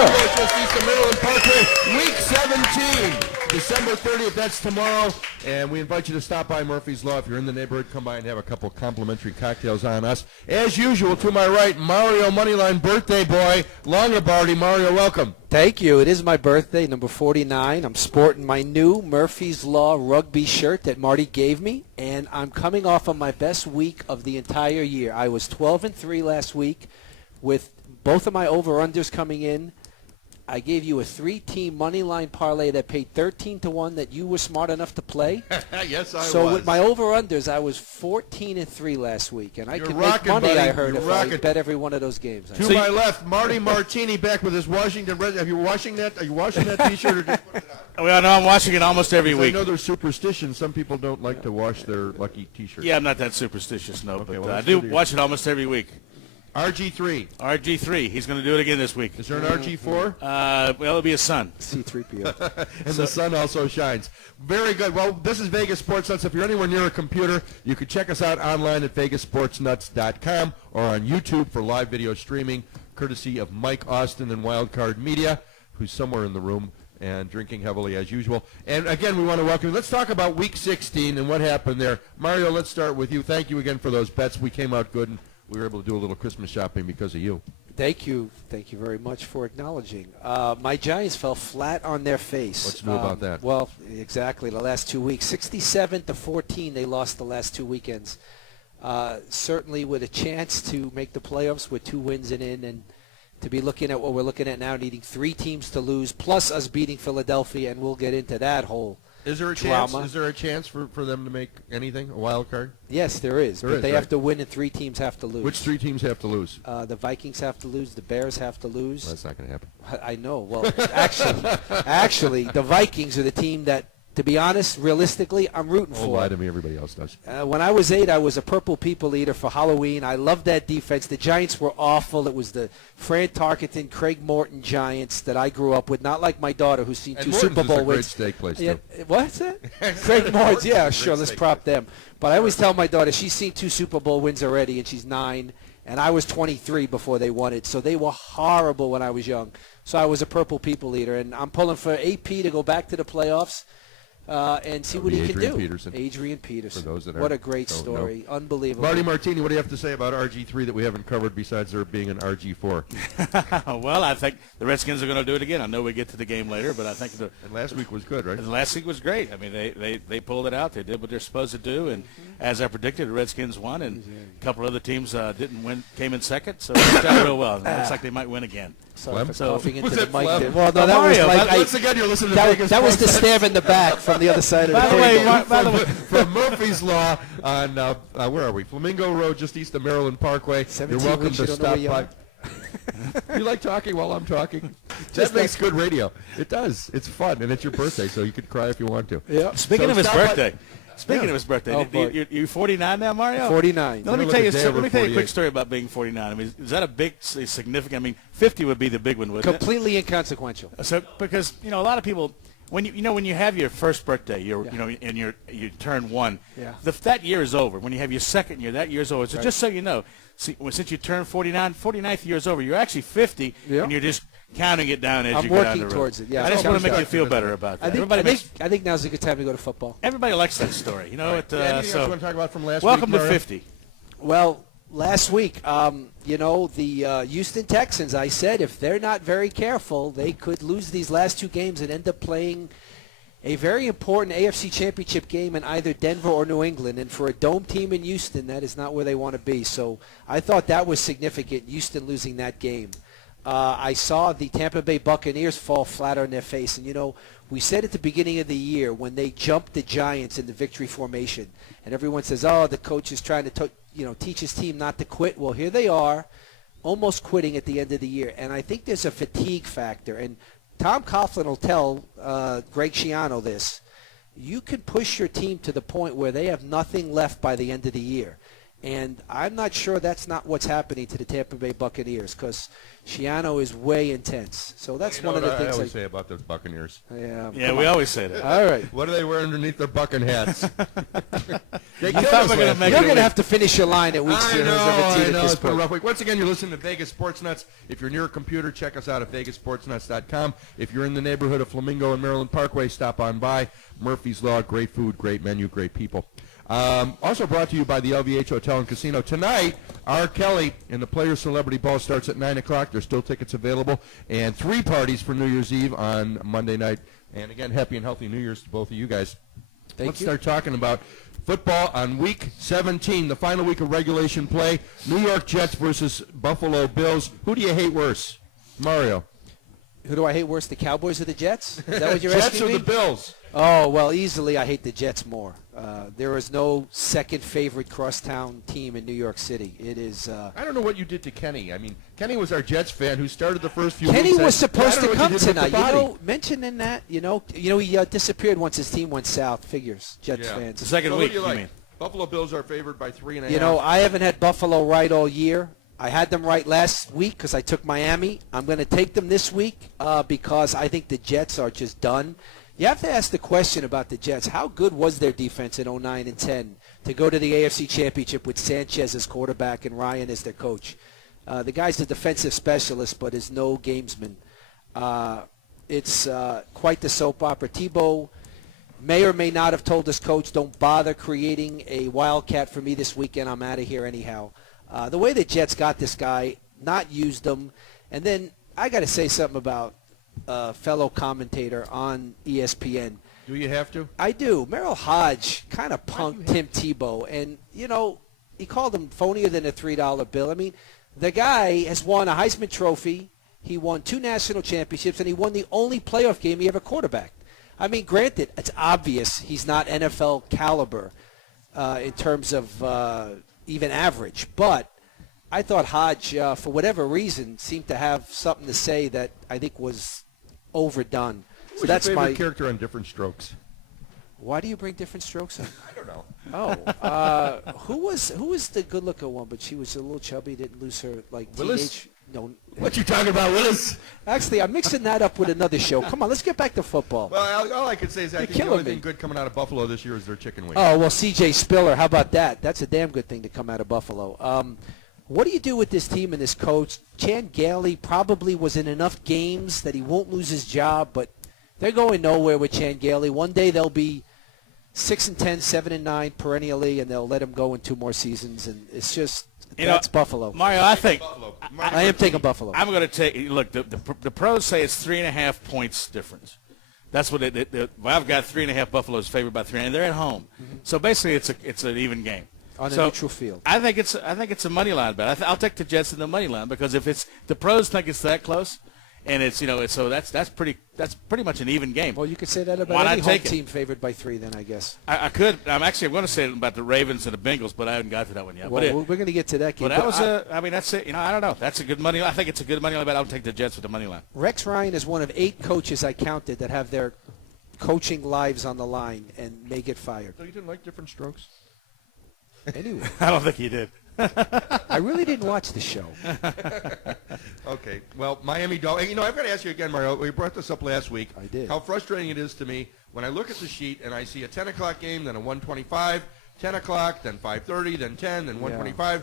Road, just east of Maryland Parkway. Week 17, December 30th. That's tomorrow. And we invite you to stop by Murphy's Law. If you're in the neighborhood, come by and have a couple complimentary cocktails on us. As usual, to my right, Mario Moneyline birthday boy, Longabardi. Mario, welcome. Thank you. It is my birthday, number 49. I'm sporting my new Murphy's Law rugby shirt that Marty gave me, and I'm coming off of my best week of the entire year. I was 12-3 last week with both of my over-unders coming in. I gave you a 3-team money line parlay that paid 13-1 that you were smart enough to play. Yes, I was. So with my over-unders, I was 14-3 last week, and I could make money, buddy. I heard, You're if rocking. I bet every one of those games. To my left, Marty Martini back with his Washington Red. Have you washing that? Are you washing that T-shirt or just put it on? Well, no, I'm watching it almost every week. I know there's superstition. Some people don't like to wash their lucky T-shirts. Yeah, I'm not that superstitious, no, Okay, but well, I do watch it almost every week. RG3. RG3, he's going to do it again this week. Is there an RG4? Well, it'll be his son. C-3PO. And the sun also shines. Very good. Well, this is Vegas Sports Nuts. If you're anywhere near a computer, you can check us out online at vegasportsnuts.com or on YouTube for live video streaming, courtesy of Mike Austin and Wildcard Media, who's somewhere in the room and drinking heavily as usual. And, again, we want to welcome you. Let's talk about Week 16 and what happened there. Mario, let's start with you. Thank you again for those bets. We came out good, and we were able to do a little Christmas shopping because of you. Thank you. Thank you very much for acknowledging. My Giants fell flat on their face. What's new about that? Well, exactly, the last 2 weeks. 67-14 they lost the last 2 weekends. Certainly with a chance to make the playoffs with 2 wins and to be looking at what we're looking at now, needing 3 teams to lose, plus us beating Philadelphia, and we'll get into that whole Is there a drama. chance? Is there a chance for them to make anything, a wild card? Yes, there is. There but is, they right? have to win and 3 teams have to lose. Which 3 teams have to lose? The Vikings have to lose. The Bears have to lose. That's not going to happen. I know. Well, actually, the Vikings are the team that, to be honest, realistically, I'm rooting Don't for. lie to me. Everybody else does. When I was 8, I was a Purple People Eater for Halloween. I loved that defense. The Giants were awful. It was the Fran Tarkenton, Craig Morton Giants that I grew up with, not like my daughter who's seen And 2 Morton's Super Bowl is a great wins. steak place, Yeah, too. what's that? Craig Morton's, yeah, sure, let's prop them. But I always tell my daughter she's seen 2 Super Bowl wins already, and she's 9, and I was 23 before they won it. So they were horrible when I was young. So I was a Purple People Eater, and I'm pulling for AP to go back to the playoffs. And see what he can do. Adrian Peterson. For those that what a great story. Know. Unbelievable. Marty Martini, what do you have to say about RG3 that we haven't covered besides there being an RG4? Well, I think the Redskins are going to do it again. I know we get to the game later, but I think And last week was good, right? And last week was great. I mean, they pulled it out. They did what they're supposed to do, and as I predicted, the Redskins won, and a couple other teams didn't win, came in second, so it worked out real well. And it looks like they might win again. Sorry for So- coughing into Was the it mic Flem? there. Well, no, Oh, that Mario, was like once again, you're listening to that, Vegas that was the Sports stab in the back from the other side of the By the table. way, by the way, from Murphy's Law on, where are we? Flamingo Road, just east of Maryland Parkway. 17 You're welcome weeks, to you don't know stop where you by. You like talking while I'm talking? That makes good radio. It does. It's fun, and it's your birthday, so you could cry if you want to. Yeah. speaking So of his stop by- birthday. Speaking of his birthday, Oh, boy. you're 49 now, Mario? 49. Now, let me Look tell at you. Dave Let me at tell you a quick 48. story about being 49. I mean, is that a big, significant? I mean, 50 would be the big one, wouldn't Completely inconsequential. it? So because a lot of people, when you have your first birthday, and you turn 1, Yeah. that year is over. When you have your second year, that year is over. So just so you know, since you turn 49, 49th year is over. You're actually 50, Yeah. and you're just counting it down as I'm you go down working the road. towards it, yeah. I just want to make you feel Counting better about that. I think now's a good time to go to football. Everybody likes that story. You know it. Anything else you So want to talk about from last welcome week, to Mario? 50. Well, last week, the Houston Texans, I said if they're not very careful, they could lose these last 2 games and end up playing a very important AFC Championship game in either Denver or New England. And for a dome team in Houston, that is not where they want to be. So I thought that was significant, Houston losing that game. I saw the Tampa Bay Buccaneers fall flat on their face. And, we said at the beginning of the year when they jumped the Giants in the victory formation, and everyone says, oh, the coach is trying to teach his team not to quit. Well, here they are, almost quitting at the end of the year. And I think there's a fatigue factor. And Tom Coughlin will tell Greg Schiano this. You can push your team to the point where they have nothing left by the end of the year. And I'm not sure that's not what's happening to the Tampa Bay Buccaneers because Schiano is way intense. So that's one of the things I always say about those Buccaneers. Yeah, we always say that. All right. What do they wear underneath their bucking hats? They I thought we were going to make You're it going to have to finish your line at week I 0 know, at it's this been a point. rough week. Once again, you're listening to Vegas Sports Nuts. If you're near a computer, check us out at VegasSportsNuts.com. If you're in the neighborhood of Flamingo and Maryland Parkway, stop on by. Murphy's Law, great food, great menu, great people. Also brought to you by the LVH Hotel and Casino. Tonight, R. Kelly and the Players Celebrity Ball starts at 9 o'clock. There's still tickets available. And 3 parties for New Year's Eve on Monday night. And again, happy and healthy New Year's to both of you guys. Let's start talking about football on Week 17, the final week of regulation play. New York Jets versus Buffalo Bills. Who do you hate worse? Mario. Who do I hate worse, the Cowboys or the Jets? Is that what you're Jets asking or me? the Bills? Oh, well, easily I hate the Jets more. There is no second favorite crosstown team in New York City. It is. I don't know what you did to Kenny. I mean, Kenny was our Jets fan who started the first few Kenny weeks. was supposed to come tonight. Tonight. Mentioning that, he disappeared once his team went south. Figures, Jets fans. The second So week, who do you you like? mean? Buffalo Bills are favored by 3.5. I haven't had Buffalo right all year. I had them right last week because I took Miami. I'm going to take them this week because I think the Jets are just done. You have to ask the question about the Jets. How good was their defense in 09 and 10 to go to the AFC Championship with Sanchez as quarterback and Ryan as their coach? The guy's a defensive specialist but is no gamesman. It's quite the soap opera. Tebow may or may not have told his coach, don't bother creating a wildcat for me this weekend. I'm out of here anyhow. The way the Jets got this guy, not used him, and then I got to say something about fellow commentator on ESPN. Do you have to? I do. Merrill Hodge kind of punked Tim Tebow, and, he called him phonier than a $3 bill. I mean, the guy has won a Heisman Trophy. He won 2 national championships, and he won the only playoff game he ever quarterbacked. I mean, granted, it's obvious he's not NFL caliber in terms of even average, but I thought Hodge, for whatever reason, seemed to have something to say that I think was overdone. Who's your favorite character on Different Strokes? Why do you bring Different Strokes up? I don't know. Oh, who was the good-looking one? But she was a little chubby, didn't lose her Willis? teenage. No. What you talking about, Willis? Actually, I'm mixing that up with another show. Come on, let's get back to football. Well, all I could say is I think the killing only me. thing good coming out of Buffalo this year is their chicken wings. Oh, well, C.J. Spiller, how about that? That's a damn good thing to come out of Buffalo. What do you do with this team and this coach? Chan Gailey probably was in enough games that he won't lose his job, but they're going nowhere with Chan Gailey. One day they'll be 6-10, 7-9 perennially, and they'll let him go in 2 more seasons, and it's just that's Buffalo. Mario, I think I am taking Buffalo. I'm going to take. Look, the pros say it's 3.5 points difference. That's what I've got 3.5 Buffalo's favored by 3, and they're at home. Mm-hmm. So basically, it's an even game on a neutral field. I think it's a money line bet. I'll take the Jets in the money line because if it's the pros think it's that close, and it's so that's pretty much an even game. Well, you could say that Why about not any home take it? team favored by 3. Then I guess. I could. I'm going to say it about the Ravens and the Bengals, but I haven't got to that one yet. Well, we're going to get to that game. But that was that's it. I don't know. That's a good money. I think it's a good money line, but I'll take the Jets with the money line. Rex Ryan is one of 8 coaches I counted that have their coaching lives on the line and may get fired. So you didn't like Different Strokes? Anyway, I don't think he did. I really didn't watch the show. Okay. Well, Miami Dolphins. I've got to ask you again, Mario. We brought this up last week. I did. How frustrating it is to me when I look at the sheet and I see a 10 o'clock game, then a 1:25, 10 o'clock, then 5:30, then 10, then 1:25.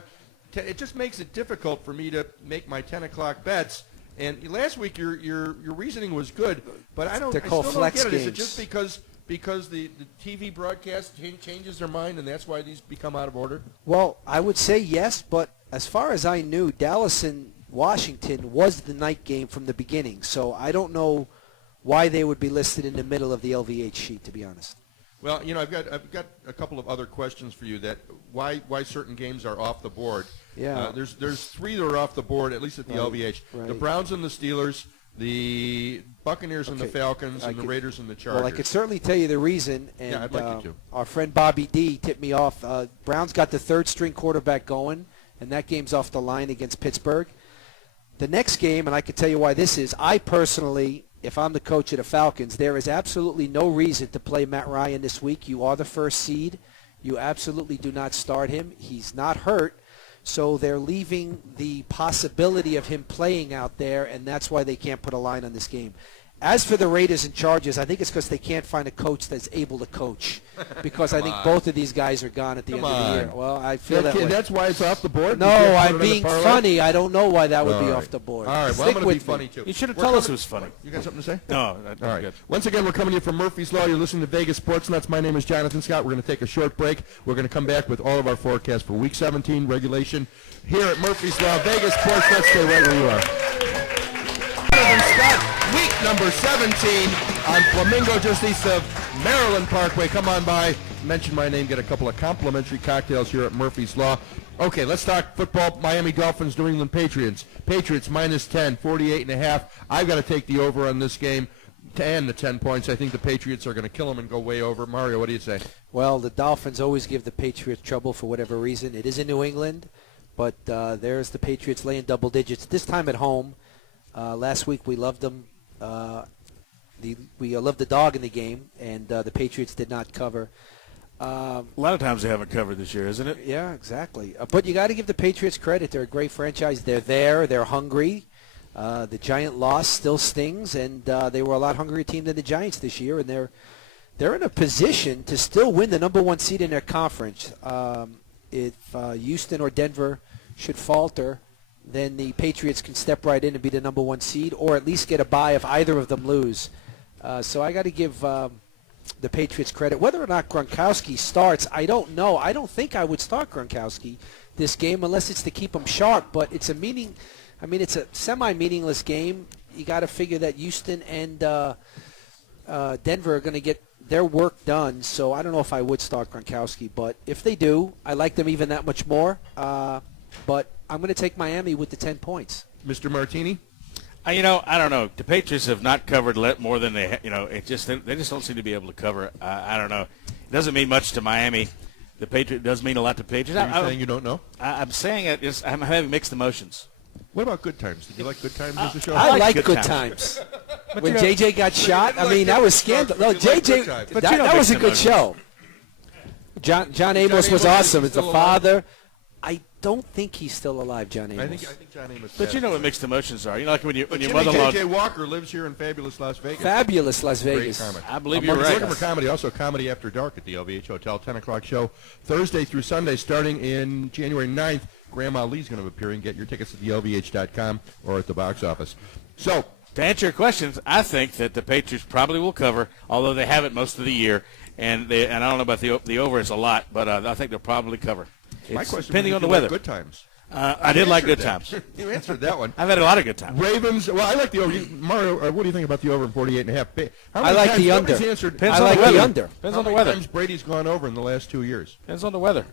It just makes it difficult for me to make my 10 o'clock bets. And last week your reasoning was good, but I still don't get it. Is it just because the TV broadcast changes their mind and that's why these become out of order? Well, I would say yes, but as far as I knew, Dallas and Washington was the night game from the beginning. So I don't know why they would be listed in the middle of the LVH sheet, to be honest. Well, I've got a couple of other questions for you. That why certain games are off the board. Yeah. There's 3 that are off the board, at least at the LVH. Right. The Browns and the Steelers, the Buccaneers and the Falcons, and the Raiders and the Chargers. Well, I could certainly tell you the reason. And, I'd like you to. Our friend Bobby D tipped me off. Browns got the 3rd-string quarterback going, and that game's off the line against Pittsburgh. The next game, and I can tell you why this is, I personally, if I'm the coach of the Falcons, there is absolutely no reason to play Matt Ryan this week. You are the 1st seed. You absolutely do not start him. He's not hurt, so they're leaving the possibility of him playing out there, and that's why they can't put a line on this game. As for the Raiders and Chargers, I think it's because they can't find a coach that's able to coach, because I think both of these guys are gone at the end of the year. Well, I feel that way. That's why it's off the board? No, I'm being funny. I don't know why that would be off the board. All right, well, Stick I'm going to be with funny, me. too. You should have told us it was funny. You got something to say? No, All right. good. Once again, we're coming to you from Murphy's Law. You're listening to Vegas Sports Nuts. My name is Jonathan Scott. We're going to take a short break. We're going to come back with all of our forecasts for Week 17 regulation here at Murphy's Law. Vegas Sports Nuts. Stay right where you are. Scott, week number 17 on Flamingo, just east of Maryland Parkway. Come on by, mention my name, get a couple of complimentary cocktails here at Murphy's Law. Okay, let's talk football. Miami Dolphins, New England Patriots. Patriots minus 10, 48.5. I've got to take the over on this game and the 10 points. I think the Patriots are going to kill them and go way over. Mario, what do you say? Well, the Dolphins always give the Patriots trouble for whatever reason. It is in New England, but there's the Patriots laying double digits, this time at home. Last week we loved them. We loved the dog in the game, and the Patriots did not cover. A lot of times they haven't covered this year, isn't it? Yeah, exactly. But you got to give the Patriots credit. They're a great franchise. They're there. They're hungry. The Giant loss still stings, and they were a lot hungrier team than the Giants this year, and they're in a position to still win the number one seed in their conference. If Houston or Denver should falter, then the Patriots can step right in and be the number one seed, or at least get a bye if either of them lose. So I got to give the Patriots credit. Whether or not Gronkowski starts, I don't know. I don't think I would start Gronkowski this game unless it's to keep him sharp. But it's it's a semi-meaningless game. You got to figure that Houston and Denver are going to get their work done. So I don't know if I would start Gronkowski. But if they do, I like them even that much more. But I'm going to take Miami with the 10 points. Mr. Martini? I don't know. The Patriots have not covered more than they just don't seem to be able to cover. I don't know. It doesn't mean much to Miami. The Patriots does mean a lot to Patriots. Are you saying you don't know? I'm saying I'm having mixed emotions. What about Good Times? Did you like Good Times as a show? I like Good Times. When JJ got shot, that was scandal. No, JJ, that was a good show. John Amos was awesome as the father. I don't think he's still alive, John Amos. I think John Amos. But you know what mixed emotions are. Like when your Jimmy mother-in-law. J.J. Walker lives here in fabulous Las Vegas. Fabulous Las Vegas. Great comic. I believe You're you're right. looking for comedy. Also, Comedy After Dark at the LVH Hotel, 10 o'clock show, Thursday through Sunday, starting in January 9th. Grandma Lee's going to appear, and get your tickets at theLVH.com or at the box office. So, to answer your questions, I think that the Patriots probably will cover, although they haven't most of the year, and I don't know about the over is a lot, but I think they'll probably cover. my question depending was on if the you weather. like Good Times. I did like Good Times. You answered that one. I've had a lot of good times. Ravens. Well, I like the over. Mario, what do you think about the over in 48.5? I like the under. Depends I like the under. Depends How on the many weather. times Brady's gone over in the last 2 years? Depends on the weather.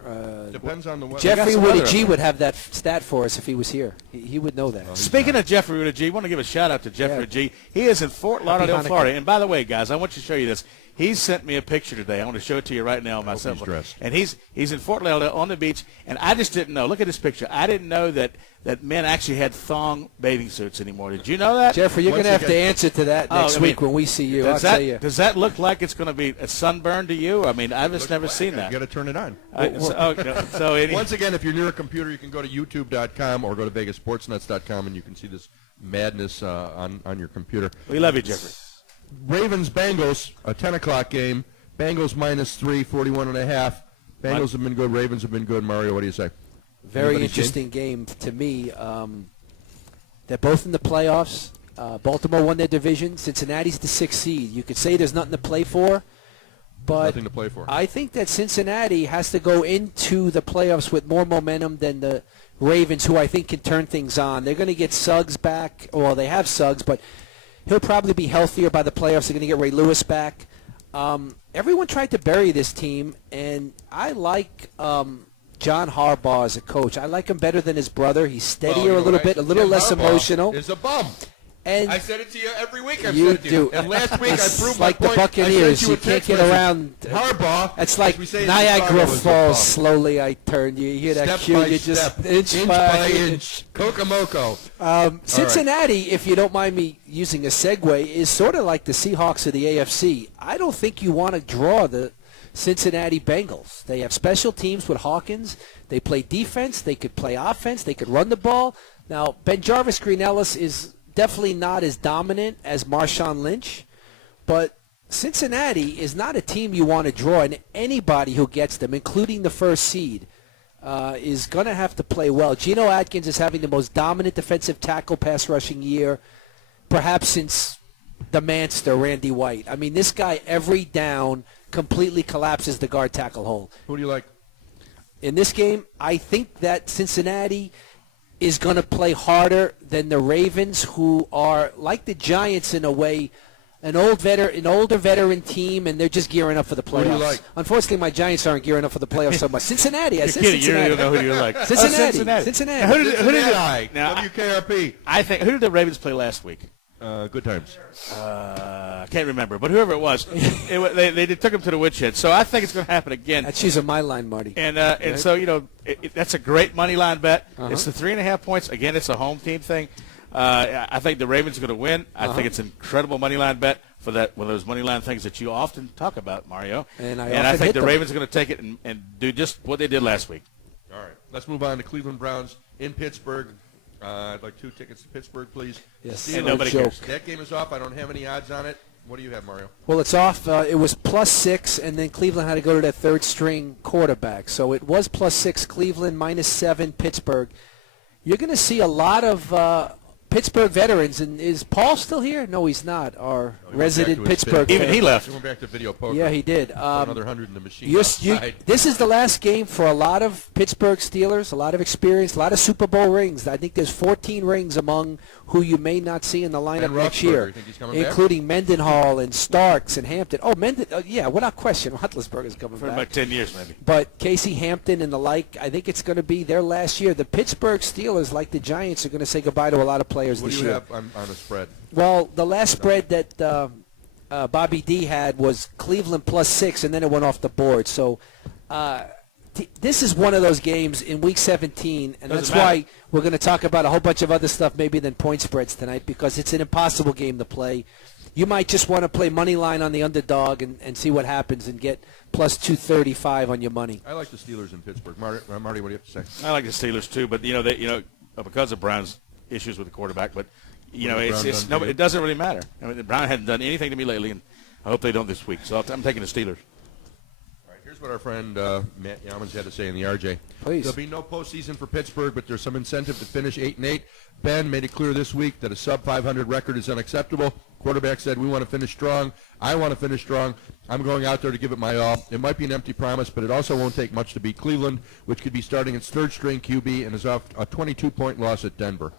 Depends on the weather. Jeffrey some weather Woody G up there. would have that stat for us if he was here. He would know that. Speaking of Jeffrey Ruda G, I want to give a shout out to Jeffrey G. He is in Fort Lauderdale, Hanukkah. Florida. And by the way, guys, I want you to show you this. He sent me a picture today. I want to show it to you right now on my cell he's phone. dressed. And he's in Fort Lauderdale on the beach, and I just didn't know. Look at this picture. I didn't know that men actually had thong bathing suits anymore. Did you know that? Jeffrey, you're going to have to again- answer to that next week when we see you. I'll tell you. Does that look like it's going to be a sunburn to you? I mean, I've just never seen that. You got to turn it on. So Once again, if you're near a computer, you can go to YouTube.com or go to VegasSportsNuts.com, and you can see this madness on your computer. we love you, Jeffrey. Ravens-Bengals, a 10 o'clock game. Bengals -3, 41.5. Bengals have been good. Ravens have been good. Mario, what do you say? Very Anybody interesting game to me. They're both in the playoffs. Baltimore won their division. Cincinnati's the 6th seed. You could say there's nothing to play for, but Nothing to play for. I think that Cincinnati has to go into the playoffs with more momentum than the Ravens, who I think can turn things on. They're going to get Suggs back. Well, they have Suggs, but he'll probably be healthier by the playoffs. They're going to get Ray Lewis back. Everyone tried to bury this team, and I like John Harbaugh as a coach. I like him better than his brother. He's steadier a little bit, a little less emotional. Is a bum. And I said it to you every week. I've you said it to you. do. And last week I It's proved like my the point. Buccaneers. I sent You a can't text get message. around. Harbaugh. It's like as we say in Niagara Chicago, is a Falls. bum. Slowly I turn. You hear that Step cue. by You just step, inch by inch. Kokomoko. Cincinnati, if you don't mind me using a segue, is sort of like the Seahawks of the AFC. I don't think you want to draw the Cincinnati Bengals. They have special teams with Hawkins. They play defense. They could play offense. They could run the ball. Now, Ben Jarvis Green Ellis is definitely not as dominant as Marshawn Lynch, but Cincinnati is not a team you want to draw, and anybody who gets them, including the first seed, is going to have to play well. Geno Atkins is having the most dominant defensive tackle pass rushing year, perhaps since the Manster, Randy White. I mean, this guy every down completely collapses the guard tackle hole. Who do you like? In this game, I think that Cincinnati is going to play harder than the Ravens, who are like the Giants in a way, an older veteran team, and they're just gearing up for the playoffs. Who do you like? Unfortunately, my Giants aren't gearing up for the playoffs so much. Cincinnati, I said You're kidding. Cincinnati. You don't even know who you like. Cincinnati. Who did Now, WKRP. I think who did the Ravens play last week? Good times. I can't remember, but whoever it was, they took him to the woodshed. So I think it's going to happen again. That's using my line, Marty. And so that's a great money line bet. Uh-huh. It's the 3.5 points. Again, it's a home team thing. I think the Ravens are going to win. I think it's an incredible money line bet for that one of those money line things that you often talk about, Mario. And I think the Ravens are going to take it and do just what they did last week. All right. Let's move on to Cleveland Browns in Pittsburgh. I'd like 2 tickets to Pittsburgh, please. Yes. And nobody cares. That game is off. I don't have any odds on it. What do you have, Mario? Well, it's off. It was +6, and then Cleveland had to go to that third-string quarterback. So it was +6, Cleveland, -7, Pittsburgh. You're going to see a lot of Pittsburgh veterans. And is Paul still here? No, he's not. Our resident Pittsburgh Even he left. He went back to video poker. Yeah, he did. Another 100 in the machine. This is the last game for a lot of Pittsburgh Steelers, a lot of experience, a lot of Super Bowl rings. I think there's 14 rings among who you may not see in the lineup next year, including Mendenhall and Starks and Hampton. Oh, yeah, without question, Roethlisberger's coming For back. about 10 years, maybe. But Casey Hampton and the like, I think it's going to be their last year. The Pittsburgh Steelers, like the Giants, are going to say goodbye to a lot of players this year. What do you have on the spread? Well, the last spread that Bobby D had was Cleveland +6, and then it went off the board. So this is one of those games in Week 17, and that's why we're going to talk about a whole bunch of other stuff maybe than point spreads tonight, because it's an impossible game to play. You might just want to play money line on the underdog and see what happens and get +235 on your money. I like the Steelers in Pittsburgh. Marty, what do you have to say? I like the Steelers too, but because of Brown's issues with the quarterback, but it doesn't really matter. I mean, Brown hadn't done anything to me lately, and I hope they don't this week. So I'm taking the Steelers. All right, here's what our friend Matt Yamans had to say in the RJ. Please. There'll be no postseason for Pittsburgh, but there's some incentive to finish 8-8. Ben made it clear this week that a sub-500 record is unacceptable. Quarterback said, we want to finish strong. I want to finish strong. I'm going out there to give it my all. It might be an empty promise, but it also won't take much to beat Cleveland, which could be starting its third-string QB and is off a 22-point loss at Denver.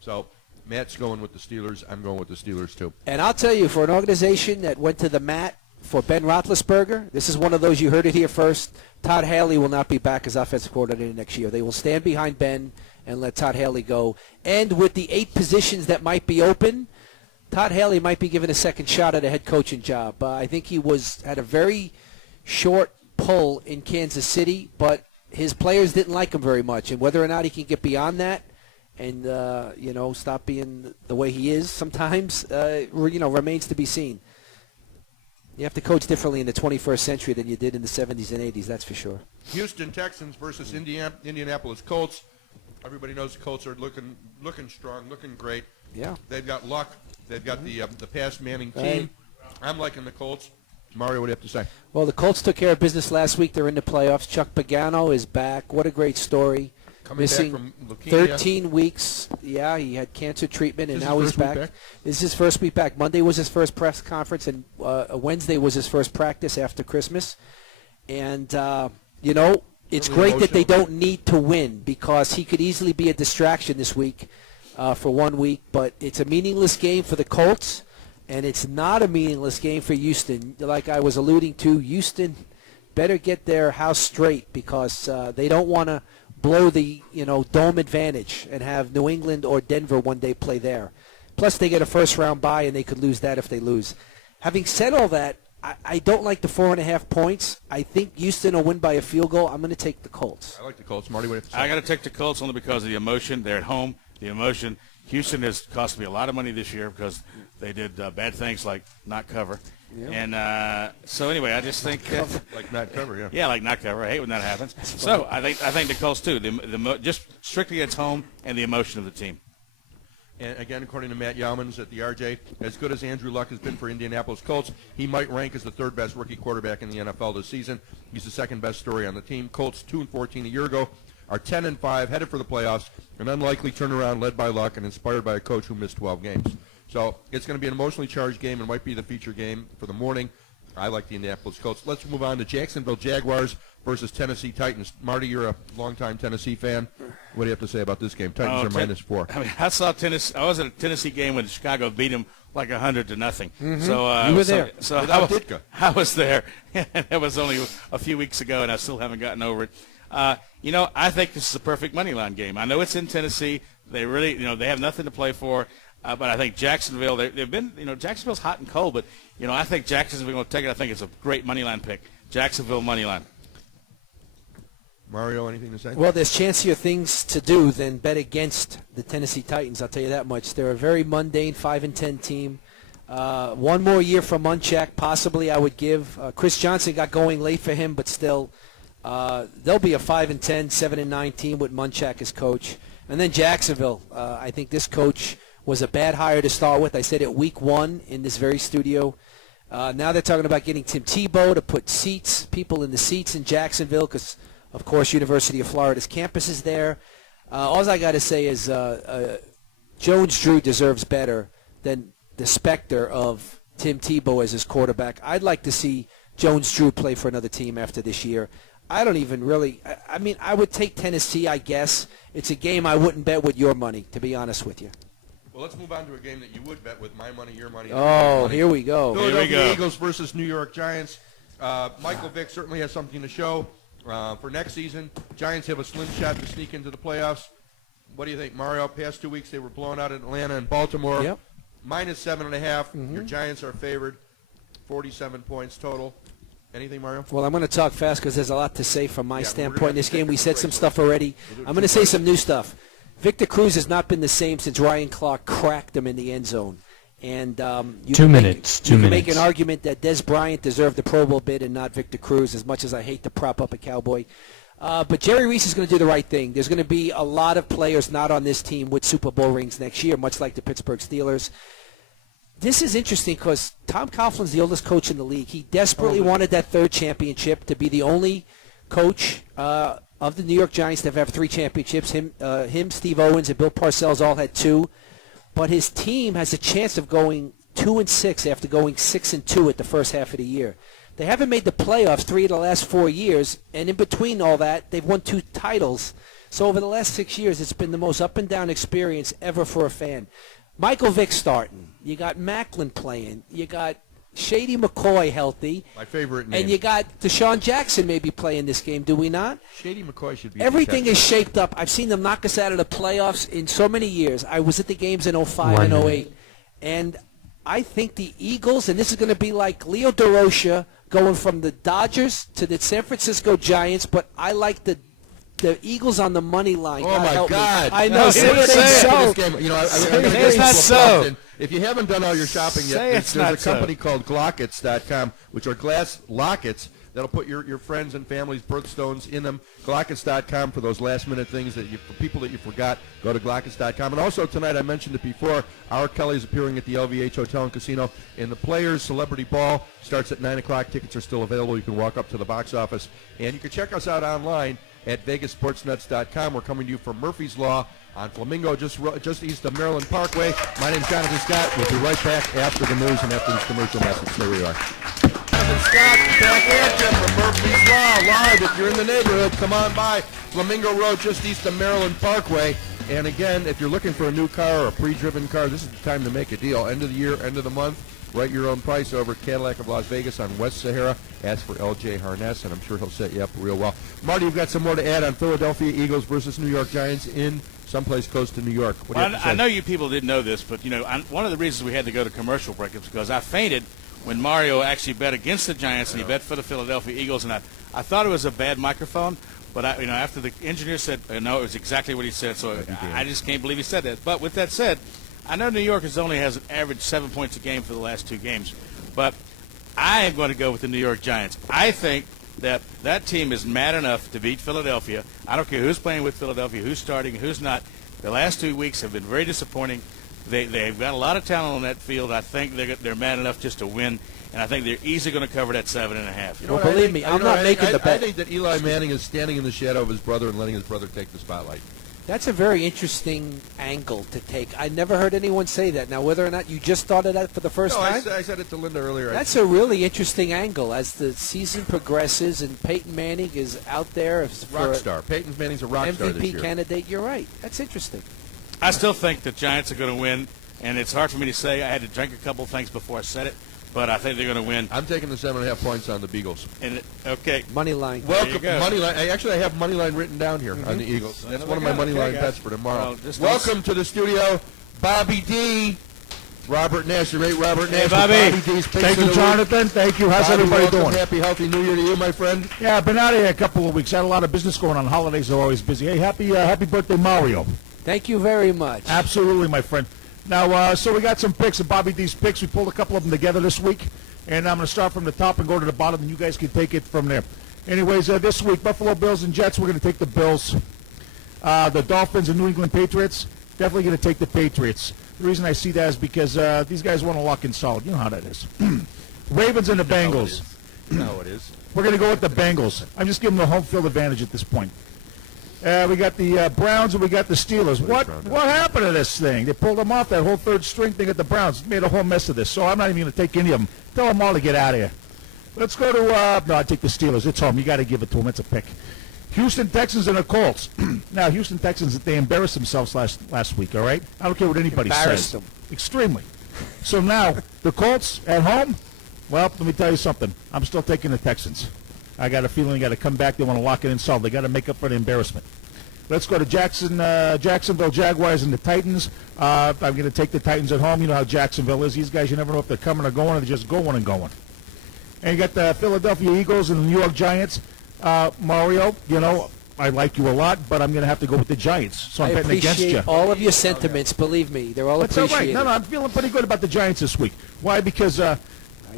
So Matt's going with the Steelers. I'm going with the Steelers, too. And I'll tell you, for an organization that went to the mat for Ben Roethlisberger, this is one of those, you heard it here first, Todd Haley will not be back as offensive coordinator next year. They will stand behind Ben and let Todd Haley go. And with the 8 positions that might be open, Todd Haley might be given a second shot at a head coaching job. I think he had a very short pull in Kansas City, but his players didn't like him very much. And whether or not he can get beyond that and stop being the way he is sometimes, remains to be seen. You have to coach differently in the 21st century than you did in the 70s and 80s, that's for sure. Houston Texans versus Indianapolis Colts. Everybody knows the Colts are looking strong, looking great. Yeah. They've got luck. They've got the pass Manning team. Right. I'm liking the Colts. Mario, what do you have to say? Well, the Colts took care of business last week. They're in the playoffs. Chuck Pagano is back. What a great story. Coming Missing back from leukemia. 13 weeks. Yeah, he had cancer treatment, and now he's back. This is his first week back. Monday was his first press conference, and Wednesday was his first practice after Christmas. And, it's great that they don't need to win, because he could easily be a distraction this week for 1 week. But it's a meaningless game for the Colts, and it's not a meaningless game for Houston. Like I was alluding to, Houston better get their house straight, because they don't want to blow the dome advantage and have New England or Denver one day play there. Plus, they get a first-round bye, and they could lose that if they lose. Having said all that, I don't like the 4.5 points. I think Houston will win by a field goal. I'm going to take the Colts. I like the Colts. Marty, what do you have to say? I got to take the Colts only because of the emotion. They're at home. The emotion. Houston has cost me a lot of money this year because they did bad things like not cover. And so anyway, I just think Like not cover, yeah. yeah, like not cover. I hate when that happens. So I think the Colts too. Just strictly at home and the emotion of the team. And again, according to Matt Yeomans at the RJ, as good as Andrew Luck has been for Indianapolis Colts, he might rank as the third best rookie quarterback in the NFL this season. He's the second best story on the team. Colts 2-14 a year ago, are 10-5, headed for the playoffs, an unlikely turnaround led by Luck and inspired by a coach who missed 12 games. So it's going to be an emotionally charged game and might be the feature game for the morning. I like the Indianapolis Colts. Let's move on to Jacksonville Jaguars versus Tennessee Titans. Marty, you're a longtime Tennessee fan. What do you have to say about this game? Titans are -4. I mean, I saw Tennessee. I was at a Tennessee game when Chicago beat them like 100-0. Mm-hmm. So you were there. So Without Ditka. I was there. It was only a few weeks ago, and I still haven't gotten over it. I think this is a perfect money line game. I know it's in Tennessee. They really, they have nothing to play for. But I think Jacksonville, they've been, Jacksonville's hot and cold, but, I think Jacksonville will take it. I think it's a great money line pick. Jacksonville money line. Mario, anything to say? Well, there's chancier things to do than bet against the Tennessee Titans, I'll tell you that much. They're a very mundane 5-10 team. One more year for Munchak, possibly I would give. Chris Johnson got going late for him, but still, they'll be a 5-10, 7-9 team with Munchak as coach. And then Jacksonville, I think this coach was a bad hire to start with. I said it week 1 in this very studio. Now they're talking about getting Tim Tebow to put people in the seats in Jacksonville because, of course, University of Florida's campus is there. All I got to say is Jones-Drew deserves better than the specter of Tim Tebow as his quarterback. I'd like to see Jones-Drew play for another team after this year. I don't even really – I mean, I would take Tennessee, I guess. It's a game I wouldn't bet with your money, to be honest with you. Well, let's move on to a game that you would bet with my money, your money. Oh, here we go. Philadelphia Eagles versus New York Giants. Michael Vick certainly has something to show for next season. Giants have a slim shot to sneak into the playoffs. What do you think, Mario? Past 2 weeks they were blown out at Atlanta and Baltimore. Yep. -7.5. Mm-hmm. Your Giants are favored. 47 points total. Anything, Mario? Well, I'm going to talk fast because there's a lot to say from my standpoint in this game. We said some stuff already. I'm going to say some new stuff. Victor Cruz has not been the same since Ryan Clark cracked him in the end zone. And you can make an argument that Des Bryant deserved the Pro Bowl bid and not Victor Cruz, as much as I hate to prop up a Cowboy. But Jerry Reese is going to do the right thing. There's going to be a lot of players not on this team with Super Bowl rings next year, much like the Pittsburgh Steelers. This is interesting because Tom Coughlin's the oldest coach in the league. He desperately wanted that third championship to be the only coach of the New York Giants to have 3 championships. Him, Steve Owens, and Bill Parcells all had 2. But his team has a chance of going 2-6 after going 6-2 at the first half of the year. They haven't made the playoffs 3 of the last 4 years, and in between all that, they've won 2 titles. So over the last 6 years, it's been the most up-and-down experience ever for a fan. Michael Vick starting. You got Macklin playing. You got Shady McCoy healthy. My favorite name. And you got Deshaun Jackson maybe playing this game, do we not? Shady McCoy should be. Everything is shaped up. I've seen them knock us out of the playoffs in so many years. I was at the games in 05 and 08. And I think the Eagles, and this is going to be like Leo DeRocha going from the Dodgers to the San Francisco Giants, but I like the Eagles on the money line. Oh, my God. I know. Say so. It's not so. If you haven't done all your shopping yet, there's a company called Glockets.com, which are glass lockets that'll put your friends and family's birthstones in them. Glockets.com for those last-minute things for people that you forgot. Go to Glockets.com. And also tonight, I mentioned it before, R. Kelly is appearing at the LVH Hotel and Casino in the Players Celebrity Ball. Starts at 9 o'clock. Tickets are still available. You can walk up to the box office. And you can check us out online at VegasSportsNuts.com. We're coming to you from Murphy's Law on Flamingo, just east of Maryland Parkway. My name's Jonathan Scott. We'll be right back after the news and after this commercial message. There we are. Jonathan Scott, back at you from Murphy's Law, live. If you're in the neighborhood, come on by Flamingo Road, just east of Maryland Parkway. And again, if you're looking for a new car or a pre-driven car, this is the time to make a deal. End of the year, end of the month. Write your own price over Cadillac of Las Vegas on West Sahara. Ask for L.J. Harness, and I'm sure he'll set you up real well. Marty, you've got some more to add on Philadelphia Eagles versus New York Giants in someplace close to New York. What do you have to say? I know you people didn't know this, but, one of the reasons we had to go to commercial break is because I fainted when Mario actually bet against the Giants and he bet for the Philadelphia Eagles, and I thought it was a bad microphone, but after the engineer said, no, it was exactly what he said, so I just can't believe he said that. But with that said, I know New York only has an average 7 points a game for the last 2 games, but I am going to go with the New York Giants. I think that team is mad enough to beat Philadelphia. I don't care who's playing with Philadelphia, who's starting, who's not. The last 2 weeks have been very disappointing. They've got a lot of talent on that field. I think they're mad enough just to win, and I think they're easily going to cover that 7.5. Well, believe me, I'm not making the bet. I think that Eli Manning is standing in the shadow of his brother and letting his brother take the spotlight. That's a very interesting angle to take. I never heard anyone say that. Now, whether or not you just thought of that for the first time, I said it to Linda earlier. that's a really interesting angle as the season progresses and Peyton Manning is out there for rock star. Peyton Manning's a rock star this MVP year. candidate. You're right. That's interesting. I still think the Giants are going to win, and it's hard for me to say. I had to drink a couple of things before I said it, but I think they're going to win. I'm taking the 7.5 points on the Beagles. Okay. Money line. Welcome, money line. I have money line written down here on the Eagles. That's one of my money line bets for tomorrow. Welcome to the studio, Bobby D. Robert Nash, the great Robert Nash. Hey, Bobby. D's picks Thank of you, the Jonathan. Thank you. How's Bobby, everybody welcome. doing? Happy, healthy New Year to you, my friend. Yeah, I've been out of here a couple of weeks. Had a lot of business going on. Holidays are always busy. Hey, happy birthday, Mario. Thank you very much. Absolutely, my friend. Now, so we got some picks of Bobby D's picks. We pulled a couple of them together this week, and I'm going to start from the top and go to the bottom, and you guys can take it from there. Anyways, this week, Buffalo Bills and Jets, we're going to take the Bills. The Dolphins and New England Patriots, definitely going to take the Patriots. The reason I see that is because these guys want to lock in solid. You know how that is. Ravens and the Bengals. You know how it is. We're going to go with the Bengals. I'm just giving them the home field advantage at this point. We got the Browns and we got the Steelers. What happened to this thing? They pulled them off that whole third string thing at the Browns. Made a whole mess of this. So I'm not even going to take any of them. Tell them all to get out of here. Let's go to no, I take the Steelers. It's home. You got to give it to them. It's a pick. Houston Texans and the Colts. Now, Houston Texans, they embarrassed themselves last week, all right? I don't care what anybody Embarrassed says. them. Extremely. So now, the Colts at home, well, let me tell you something. I'm still taking the Texans. I got a feeling they got to come back. They want to lock it in solid. They got to make up for the embarrassment. Let's go to Jacksonville Jaguars and the Titans. I'm going to take the Titans at home. You know how Jacksonville is. These guys, you never know if they're coming or going, or they're just going and going. And you got the Philadelphia Eagles and the New York Giants. Mario, you know, I like you a lot, but I'm going to have to go with the Giants. So I'm I betting against you. appreciate all of your sentiments. Believe me, they're all That's all appreciated. right. No, I'm feeling pretty good about the Giants this week. Why? Because don't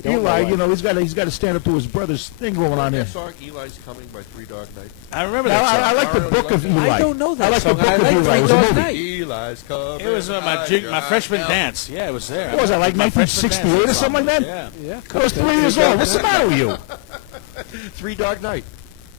Eli, know you know, he's got to stand up to his brother's thing going on here. That song, Eli's Coming by Three Dog Night. I remember Now, that song. I like the book of Eli. I don't know that I like song. the book I of like Eli. Three It was a Dogs movie. Night. Eli's Coming. It was my freshman dance. Yeah, it was there. What was that, like My freshman 1968 or dance something like that? Yeah. Yeah, I was 3 years old. What's the matter with you? Three Dog Night.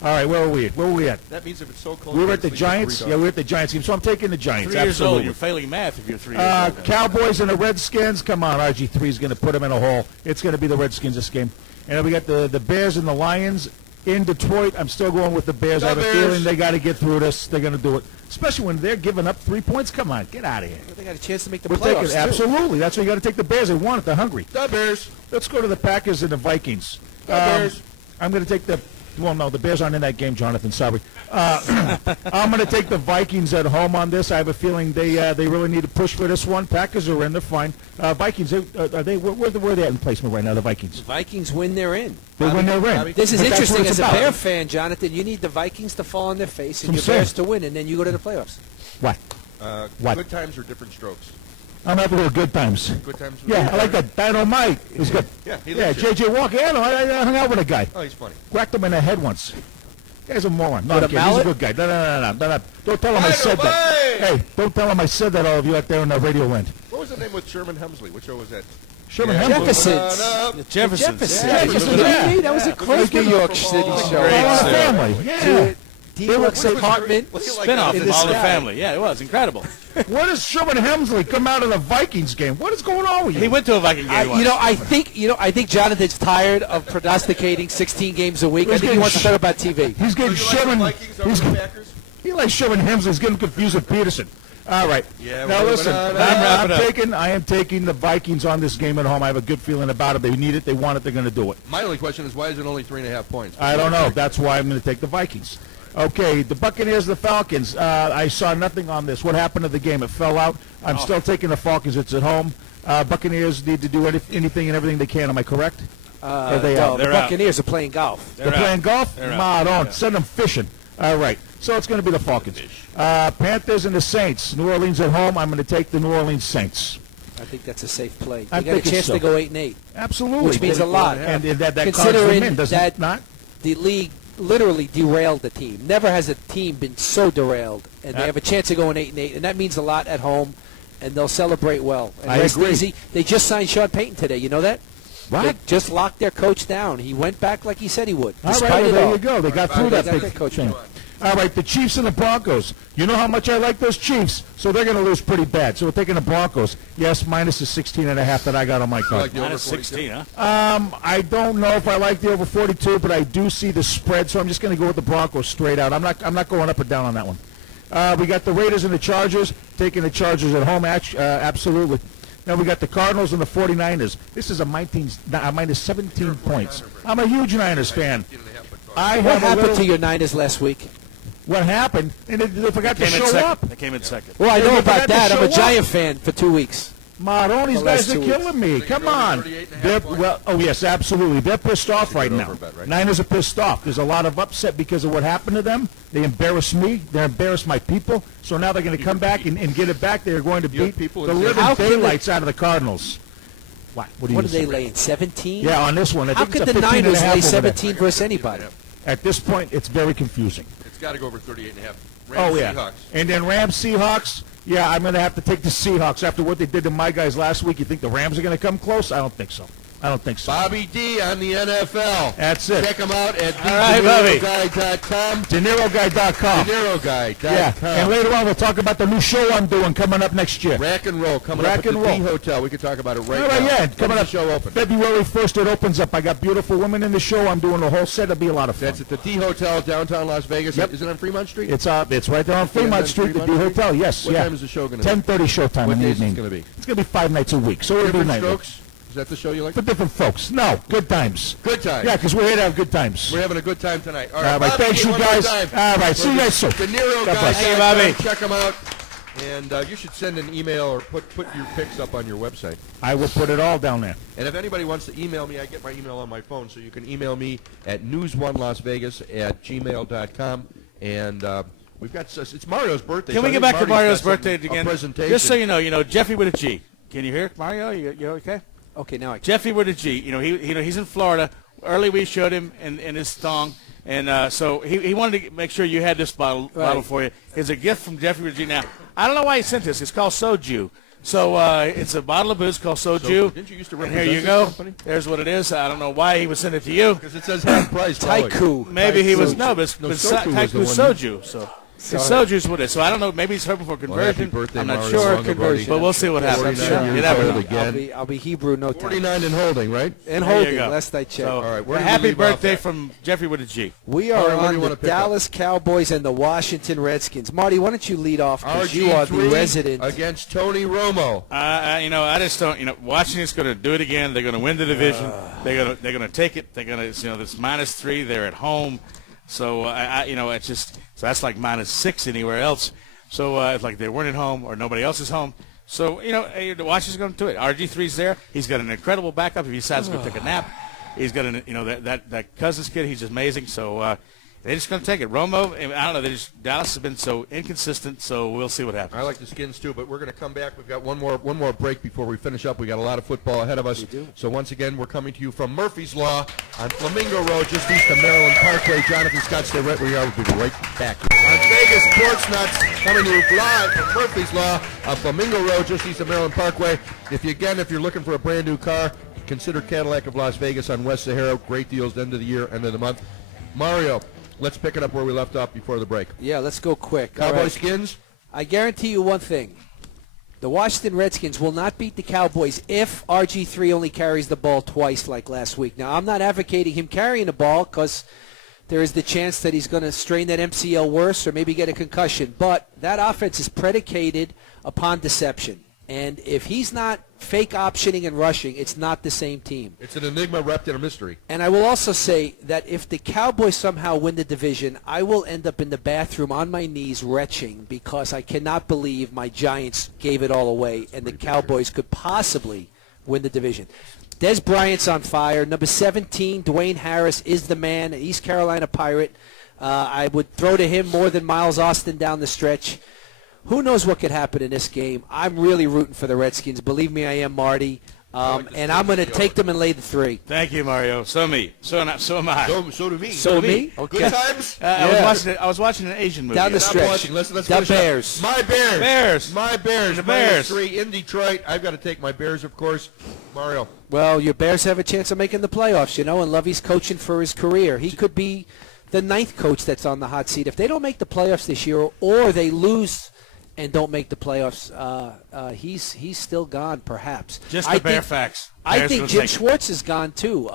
All right, where were we at? That means if it's so cold. We you were at the can't sleep with Giants. Three Yeah, Dogs. we were at the Giants game. So I'm taking the Giants. 3 years old. Absolutely. You're failing math if you're 3 years old. now. Cowboys and the Redskins. Come on, RG3 is going to put them in a hole. It's going to be the Redskins this game. And then we got the Bears and the Lions in Detroit. I'm still going with the Bears. I have a feeling they got to get through this. They're going to do it. Especially when they're giving up 3 points. Come on, get out of here. They got a chance to make the We're playoffs. taking too. absolutely. That's why you got to take the Bears. They want it. They're hungry. The Bears. Let's go to the Packers and the Vikings. Bears. I'm going to take the. Well, no, the Bears aren't in that game, Jonathan. Sorry. I'm going to take the Vikings at home on this. I have a feeling they really need to push for this one. Packers are in. They're fine. Vikings, are they? Where are they at in placement right now? The Vikings. Vikings win, they're in. They win. They're in. This is But that's interesting. what it's As a about. Bear fan, Jonathan, you need the Vikings to fall on their face and I'm your saying. Bears to win, and then you go to the playoffs. What? What? Good times are different strokes. I'm having to go good times. Good times. Yeah, I like that. Dynamite. It was good. Yeah, he Yeah, lives here. J.J. Walker. Yeah, no, I hung out with a guy. Oh, he's funny. Whacked him in the head once. Guy's a moron. No, I'm With a kidding. He's a mallet? good guy. No. Don't tell him I said that. Hey, don't tell him I said that, all of you out there in the radio land. What was the name with Sherman Hemsley? Which show was that? Sherman Yeah. Hemsley. Jeffersons. The Jeffersons. Jefferson. Yeah, Are you Jefferson, kidding yeah. me? That was a great New York City show. Great All in the show. family. Yeah. Deluxe apartment. Spinoff in of the All in the sky. Family. Yeah, it was incredible. What does Sherman Hemsley come out of the Vikings game? What is going on with you? He went to a Viking game once. I think Jonathan's tired of prognosticating 16 games a week. I He's think he getting wants to talk about TV. He's getting Sherman. He likes Sherman Hemsley. He's getting confused with Peterson. All right. Yeah, Now we're listen. moving on. I am taking the Vikings on this game at home. I have a good feeling about it. They need it. They want it. They're going to do it. My only question is, why is it only 3.5 points? I don't know. That's why I'm going to take the Vikings. Okay, the Buccaneers, the Falcons. I saw nothing on this. What happened to the game? It fell out. I'm still taking the Falcons. It's at home. Buccaneers need to do anything and everything they can. Am I correct? Or they No, out? the They're out. Buccaneers are playing golf. They're playing golf? They're out. Ma, don't. Yeah. Send them fishing. All right. So it's going to be the Falcons. Panthers and the Saints. New Orleans at home. I'm going to take the New Orleans Saints. I think that's a safe play. I They got a think it's chance so. to go 8-8, Absolutely. which means a lot. And that cards Considering them in, does that it not? the league literally derailed the team. Never has a team been so derailed, and they have a chance of going 8-8, and that means a lot at home, and they'll celebrate well. And I rest agree. easy. They just signed Sean Payton today. You know that? What? They just locked their coach down. He went back like he said he would. All Despite right, well, it there all. you go. They got All through right, that they got big their coach thing. going. All right, the Chiefs and the Broncos. You know how much I like those Chiefs, so they're going to lose pretty bad. So we're taking the Broncos. Yes, minus the 16.5 that I got on my card. like the over Minus 42? 16, huh? I don't know if I like the over 42, but I do see the spread, so I'm just going to go with the Broncos straight out. I'm not going up or down on that one. We got the Raiders and the Chargers, taking the Chargers at home, absolutely. Now we got the Cardinals and the 49ers. This is a minus 17 points. I'm a huge Niners fan. I What have a happened little, to your Niners last week? what happened, and they forgot to Came in show second. up. They came in second. Well, I They know forgot about to that. I'm show a up. Giant fan for 2 weeks. Maroon, these The guys last are 2 killing me. So Come you're going on. 38.5 They're, points? well, oh, yes, absolutely. They're pissed off right good now. over bet, right? Niners are pissed off. There's a lot of upset because of what happened to them. They embarrassed me. They embarrassed my people. So now they're going to come back and get it back. They're going to Your beat people the in living How can they- daylights out of the Cardinals. What? What do you What did they say? lay in 17? Yeah, on this one. I How think could it's a the 15 and a Niners half lay over there. 17 versus anybody? At this point, it's very confusing. It's got to go over 38.5. Oh, yeah. Seahawks. And then Rams, Seahawks. Yeah, I'm going to have to take the Seahawks. After what they did to my guys last week, you think the Rams are going to come close? I don't think so. Bobby D on the NFL. That's it. Check him out at All right, Bobby. DeNeroGuy.com. DeNeroGuy.com. DeNeroGuy.com. Yeah, and later on we'll talk about the new show I'm doing coming up next year. Rack and Roll coming Rack up at and the Roll. D Hotel. We could talk about it right All now. right, yeah, When's coming the up. show open? February 1st it opens up. I got beautiful women in the show. I'm doing the whole set. It'll be a lot of fun. That's at the D Hotel, downtown Las Vegas. Yep. Is it on Fremont Street? It's right there on Yeah, Fremont on Street, the D Fremont Street? Hotel. Yes, What yeah. time is the show going to be? 10:30 showtime What in the days is it evening. going to be? It's going to be 5 nights a week, so it'll be Different nightly. Strokes? Is that the show you like? For different folks. No, good times. Good time. Yeah, because we're here to have good times. We're having a good time tonight. All All right, right, Bobby, thanks you one more guys. time. All right, see you guys soon. The Nero God bless. guy. Thank you, Bobby. Check them out. And you should send an email or put your pics up on your website. I will put it all down there. And if anybody wants to email me, I get my email on my phone, so you can email me at news1lasvegas@gmail.com. And we've got it's Mario's birthday. Can so we I get think back to Marty's Mario's got birthday a again? presentation. Just so you know, Jeffy with a G. Can you hear it, Mario? You okay? Okay, now I can. Jeffy with a G. He's in Florida. Early we showed him in his thong, and so he wanted to make sure you had this bottle for you. It's a gift from Jeffy with a G. Now, I don't know why he sent this. It's called Soju. So it's a bottle of booze called Soju. Didn't you used to And represent here you this go. company? There's what it is. I don't know why he would send it to you. Because it says half price. probably. Taiku. Maybe he was Soju. no, but it's No, but Soju was Taiku the one Soju. So Soju's what it is. So I don't know. Maybe he's hoping for Well, conversion. happy birthday, I'm not Mario sure. Longobardi. But we'll see what happens. 49 You years never old know. again. I'll be Hebrew no time. 49 and holding, right? And There you holding, go. last I checked. So, All right, where do we happy leave off birthday at? from Jeffrey with a G. We All are right, what do on you the wanna pick up? Dallas Cowboys and the Washington Redskins. Marty, why don't you lead off because you are the RG3 resident. against Tony Romo. I just don't. Washington's going to do it again. They're going to win the division. They're going to take it. They're going to. This -3. They're at home, so it's just so that's like -6 anywhere else. So it's like they weren't at home or nobody else is home. So Washington's going to do it. RG3's there. He's got an incredible backup. If he decides to go take a nap, he's got that Cousins kid. He's amazing. So. They're just going to take it. Romo, I don't know. Dallas has been so inconsistent, so we'll see what happens. I like the Skins too, but we're going to come back. We've got one more break before we finish up. We got a lot of football ahead of us. We do. So once again, we're coming to you from Murphy's Law on Flamingo Road, just east of Maryland Parkway. Jonathan Scott, stay right where you are. We'll be right back on Vegas Sports Nuts, coming to you live from Murphy's Law on Flamingo Road, just east of Maryland Parkway. If you're looking for a brand new car, consider Cadillac of Las Vegas on West Sahara. Great deals, end of the year, end of the month. Mario. Let's pick it up where we left off before the break. Yeah, let's go quick. All Cowboy right. Skins? I guarantee you one thing. The Washington Redskins will not beat the Cowboys if RG3 only carries the ball twice like last week. Now, I'm not advocating him carrying the ball because there is the chance that he's going to strain that MCL worse or maybe get a concussion. But that offense is predicated upon deception. And if he's not fake optioning and rushing, it's not the same team. It's an enigma wrapped in a mystery. And I will also say that if the Cowboys somehow win the division, I will end up in the bathroom on my knees retching because I cannot believe my Giants gave it all away and the Cowboys could possibly win the division. Des Bryant's on fire. Number 17, Dwayne Harris, is the man, an East Carolina Pirate. I would throw to him more than Miles Austin down the stretch. who knows what could happen in this game. I'm really rooting for the Redskins. Believe me, I am, Marty. And I'm going to take them and lay the 3. Thank you, Mario. So me. So am I. So do me. So me? Okay. Good times? I was watching an Asian movie. Down the Stop stretch. watching. Let's The finish Bears. up. My Bears. Bears. My Bears. The Bears. -3 in Detroit. I've got to take my Bears, of course. Mario. Well, your Bears have a chance of making the playoffs, and Lovey's coaching for his career. He could be the 9th coach that's on the hot seat. If they don't make the playoffs this year or they lose and don't make the playoffs, he's still gone, perhaps. Just the bare facts. I Bears think gonna Jim take it. Schwartz is gone, too.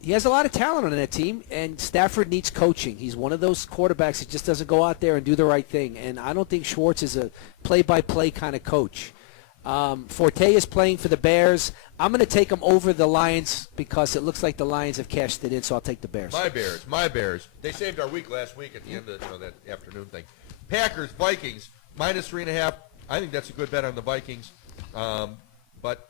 He has a lot of talent on that team, and Stafford needs coaching. He's one of those quarterbacks that just doesn't go out there and do the right thing, and I don't think Schwartz is a play-by-play kind of coach. Forte is playing for the Bears. I'm going to take them over the Lions because it looks like the Lions have cashed it in, so I'll take the Bears. My Bears. My Bears. They saved our week last week at the end of that afternoon thing. Packers, Vikings, -3.5. I think that's a good bet on the Vikings. But,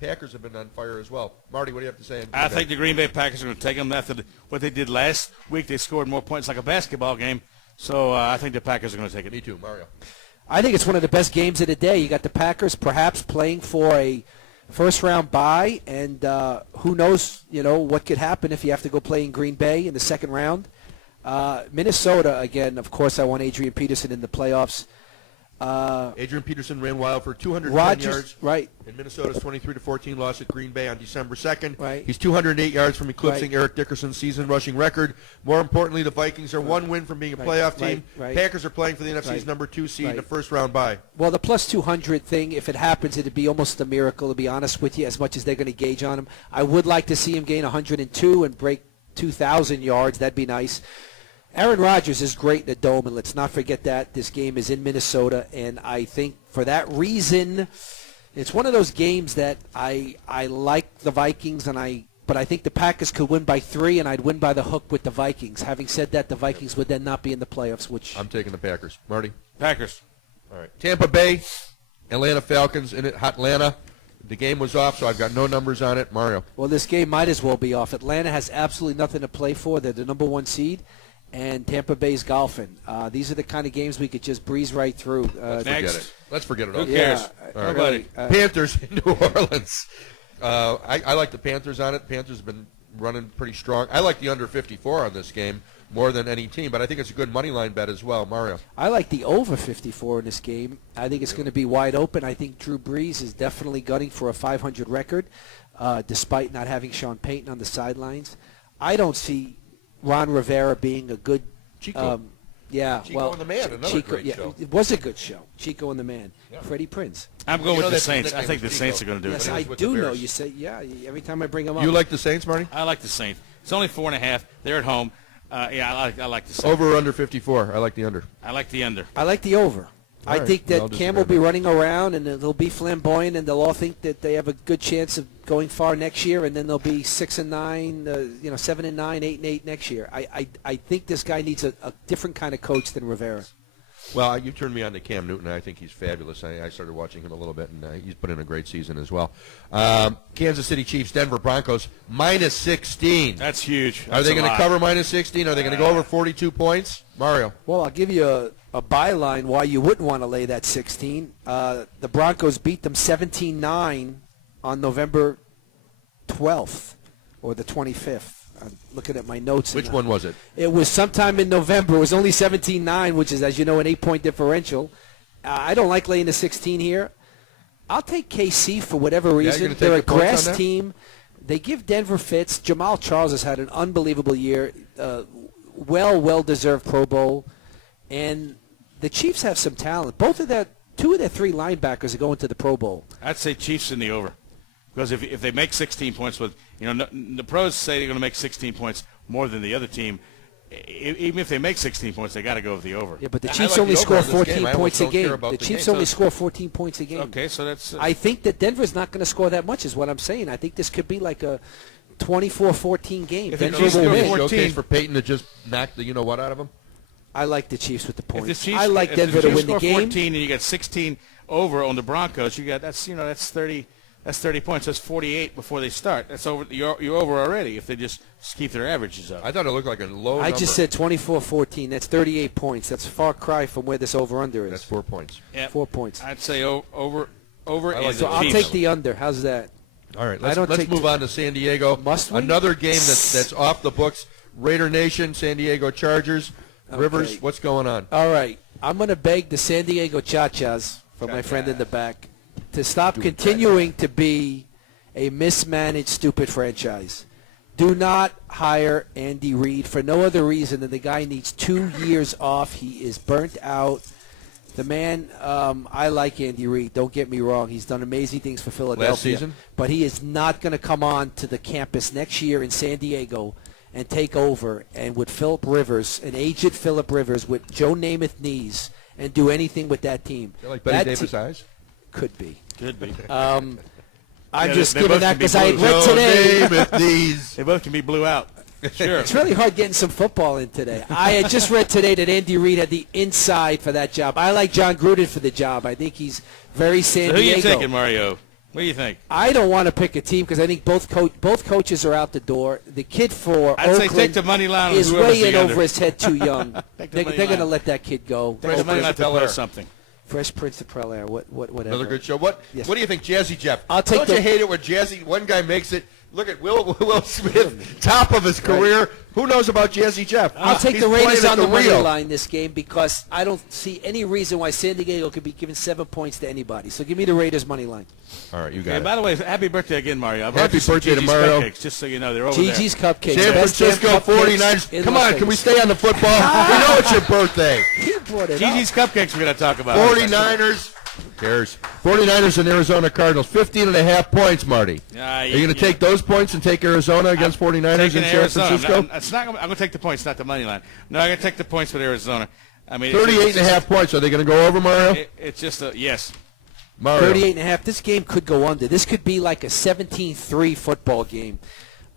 Packers have been on fire as well. Marty, what do you have to say? I think the Green Bay Packers are going to take them after what they did last week. They scored more points like a basketball game. So I think the Packers are going to take it. Me too, Mario. I think it's one of the best games of the day. You got the Packers perhaps playing for a first-round bye, and who knows, what could happen if you have to go play in Green Bay in the second round. Minnesota, again, of course, I want Adrian Peterson in the playoffs. Adrian Peterson ran wild for 210 Rodgers, yards. right. In Minnesota's 23-14 loss at Green Bay on December 2nd. Right. He's 208 yards from eclipsing Right. Eric Dickerson's season rushing record. More importantly, the Vikings are one win from being a playoff team. Right. Packers are playing for the NFC's Right. number 2 seed in Right. the first round bye. Well, the plus 200 thing, if it happens, it'd be almost a miracle, to be honest with you, as much as they're going to gauge on him. I would like to see him gain 102 and break 2,000 yards. That'd be nice. Aaron Rodgers is great in the Dome, and let's not forget that. This game is in Minnesota, and I think for that reason, it's one of those games that I like the Vikings, but I think the Packers could win by 3, and I'd win by the hook with the Vikings. Having said that, the Vikings would then not be in the playoffs, which I'm taking the Packers. Marty? Packers. All right. Tampa Bay, Atlanta Falcons in Atlanta. The game was off, so I've got no numbers on it. Mario? Well, this game might as well be off. Atlanta has absolutely nothing to play for. They're the number 1 seed. And Tampa Bay's golfing. These are the kind of games we could just breeze right through. Let's forget it. Who Okay. cares? All right. Nobody. Panthers in New Orleans. I like the Panthers on it. Panthers have been running pretty strong. I like the under 54 on this game more than any team, but I think it's a good money line bet as well. Mario? I like the over 54 in this game. I think it's going to be wide open. I think Drew Brees is definitely gunning for a 500 record, despite not having Sean Payton on the sidelines. I don't see Ron Rivera being a good Chico. Chico and the Man, another great show. It was a good show. Chico and the Man. Yeah. Freddie Prinze. I'm going with the that's Saints. his I think the nickname is Saints Chico. are going to do Yes, it. I with the do know. Bears. You say, every time I bring them up. You like the Saints, Marty? I like the Saints. It's only 4.5. They're at home. I like the Saints. Over or under 54? I like the under. I like the under. I like the over. I right. think Well, I'll that Cam will disagree. be running around, and they'll be flamboyant, and they'll all think that they have a good chance of going far next year, and then they'll be 6-9, 7-9, 8-8 next year. I think this guy needs a different kind of coach than Rivera. Well, you turned me on to Cam Newton. I think he's fabulous. I started watching him a little bit, and he's put in a great season as well. Kansas City Chiefs, Denver Broncos, -16. That's huge. Are they going to cover -16? Are they going to go over 42 points? Mario? Well, I'll give you a byline why you wouldn't want to lay that 16. The Broncos beat them 17-9 on November 12th or the 25th. I'm looking at my notes. Which one was it? It was sometime in November. It was only 17-9, which is, as you know, an 8-point differential. I don't like laying the 16 here. I'll take KC for whatever reason. you're gonna They're a take the points on grass that? team. They give Denver fits. Jamal Charles has had an unbelievable year. Well-deserved Pro Bowl. And the Chiefs have some talent. Two of their 3 linebackers are going to the Pro Bowl. I'd say Chiefs in the over. Because if they make 16 points with, the pros say they're going to make 16 points more than the other team. Even if they make 16 points, they got to go with the over. Yeah, but the I Chiefs like only the score over on this 14 game. I points a almost don't care game. about The the Chiefs game. only score 14 points a game. Okay, so that's. I think that Denver's not going to score that much is what I'm saying. I think this could be like a 24-14 game. If the Denver Chiefs will go win. 14 Showcase for Peyton to just knock the you-know-what out of him? I like the Chiefs with the if the points. Chiefs, I like if Denver the to Chiefs win the score game. 14 and you got 16 over on the Broncos, you got that's 30 That's 30 points. That's 48 before they start. That's over. You're over already if they just keep their averages up. I thought it looked like a low I number. just said 24-14. That's 38 points. That's a far cry from where this over-under is. That's 4 points. Yep. 4 points. I'd say over. like So the I'll Chiefs. take the under. How's that? All right, I don't let's take move on to San Diego. Must we? Another game that's off the books. Raider Nation, San Diego Chargers. Rivers, Okay. what's going on? All right. I'm going to beg the San Diego Cha-Chas, from my friend in the back, to stop continuing to be a mismanaged, stupid franchise. Do not hire Andy Reid for no other reason than the guy needs 2 years off. He is burnt out. The man, I like Andy Reid. Don't get me wrong. He's done amazing things for Philadelphia. Last season? But he is not going to come on to the campus next year in San Diego and take over and with Philip Rivers, an aged Philip Rivers with Joe Namath knees, and do anything with that team. Is that like Betty Davis' eyes? Could be. Could be. I'm Yeah, just they giving both that can be because I had blue. read today. Namath knees. They both can be blew out. Sure. It's really hard getting some football in today. I had just read today that Andy Reid had the inside for that job. I like John Gruden for the job. I think he's very San So who Diego. you taking, Mario? What do you think? I don't want to pick a team because I think both coaches are out the door. The kid for I'd say Oakland take the money line on is whoever's way in the under. over his head too young. Take the they're money going to line. let that kid go. Take the money line to Bel Air. play something. Fresh Prince of Bel-Air, whatever. Another good show. What Yes. What do you think, Jazzy Jeff? I'll take Don't the- you hate it when Jazzy, one guy makes it? Look at Will Smith, top of his career. Who knows about Jazzy Jeff? I'll take He's the Raiders playing on at the money Rio. line this game because I don't see any reason why San Diego could be giving 7 points to anybody. So give me the Raiders money line. All right, you got Hey, it. by the way, happy birthday again, Mario. I've Happy brought you some birthday to Gigi's Mario. Cupcakes, just so you know, they're over Gigi's Cupcakes. San Best damn Francisco cupcakes 49ers. in Come Las on, can we Vegas. stay on the football? We know it's your birthday. He brought it there. Gigi's up. Cupcakes we're going to talk about. 49ers. Who cares? 49ers and Arizona Cardinals. 15.5 points, Marty. Are you going to take those points and take Arizona against 49ers in Taking San Arizona. Francisco? I'm going to take the points, not the money line. No, I'm going to take the points with Arizona. I mean, 38.5 points. Are they going to go over, Mario? It's just a yes. Mario. 38.5. This game could go under. This could be like a 17-3 football game.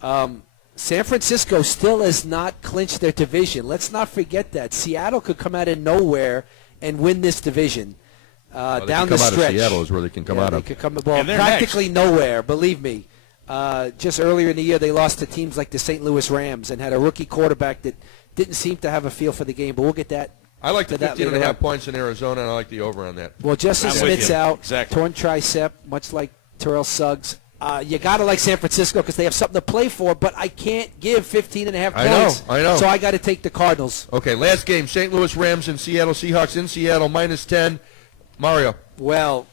San Francisco still has not clinched their division. Let's not forget that. Seattle could come out of nowhere and win this division Well, they down can the come stretch. out of Seattle is where they can come Yeah, out they of. could come well, And they're practically nowhere, believe me. Just earlier in the year, they lost to teams like the St. Louis Rams and had a rookie quarterback that didn't seem to have a feel for the game. But we'll get that. I like the to that later 15.5 on. points in Arizona, and I like the over on that. Well, Justin I'm with Smith's you. out, Exactly. torn tricep, much like Terrell Suggs. You got to like San Francisco because they have something to play for, but I can't give 15.5 I know, points. I know. So I got to take the Cardinals. Okay, last game, St. Louis Rams and Seattle Seahawks in Seattle, -10. Mario. Well,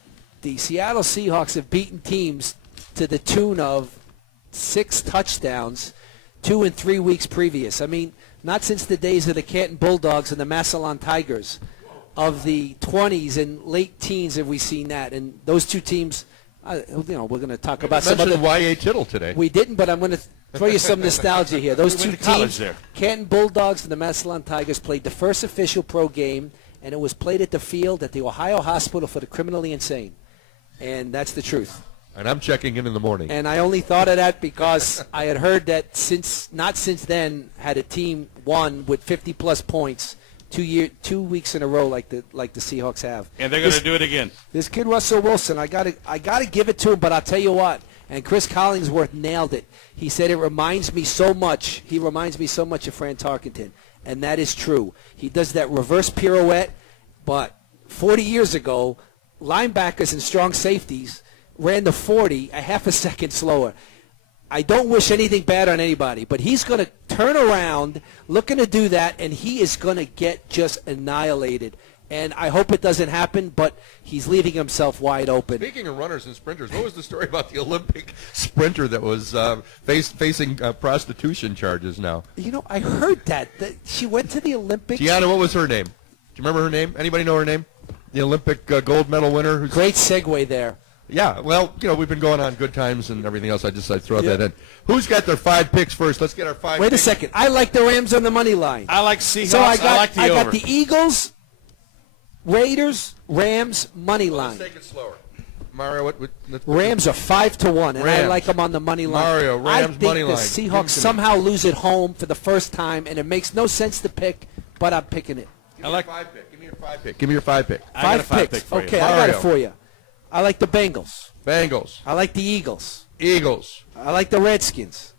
the Seattle Seahawks have beaten teams to the tune of 6 touchdowns 2 and 3 weeks previous. I mean, not since the days of the Canton Bulldogs and the Massillon Tigers of the 20s and late teens have we seen that. And those two teams, we're going to talk about some mentioned other. Y.A. Tittle today. We didn't, but I'm going to throw you some nostalgia here. Those We two went to college teams, there. Canton Bulldogs and the Massillon Tigers, played the first official pro game, and it was played at the field at the Ohio Hospital for the Criminally Insane. And that's the truth. And I'm checking in the morning. And I only thought of that because I had heard that not since then had a team won with 50-plus points 2 weeks in a row like the Seahawks have. And they're going to do it again. This kid Russell Wilson, I gotta give it to him, but I'll tell you what. And Chris Collingsworth nailed it. He said it reminds me so much. He reminds me so much of Fran Tarkenton, and that is true. He does that reverse pirouette, but 40 years ago, linebackers and strong safeties ran the 40 a half a second slower. I don't wish anything bad on anybody, but he's going to turn around looking to do that, and he is going to get just annihilated. And I hope it doesn't happen, but he's leaving himself wide open. Speaking of runners and sprinters, what was the story about the Olympic sprinter that was facing prostitution charges now? You know, I heard that she went to the Olympics. Gianna, what was her name? Do you remember her name? Anybody know her name? The Olympic gold medal winner? Who's Great segue there. Yeah, well, we've been going on good times and everything else. I throw that in. Who's got their 5 picks first? Let's get our 5 Wait picks. a second. I like the Rams on the money line. I like Seahawks. So I like the got over. the Eagles, Raiders, Rams, money Let's line. take it slower. Mario, let's Rams are 5-1, and I Rams. like them on the money line. Mario, Rams I think money the line. Seahawks Give it to me. somehow lose at home for the first time, and it makes no sense to pick, but I'm picking it. Give me your 5 pick. Give me your 5 pick. Give me your 5 pick. I got a 5 picks. pick for you. Okay, I got it Mario. for you. I like the Bengals. Bengals. I like the Eagles. Eagles. I like the Redskins.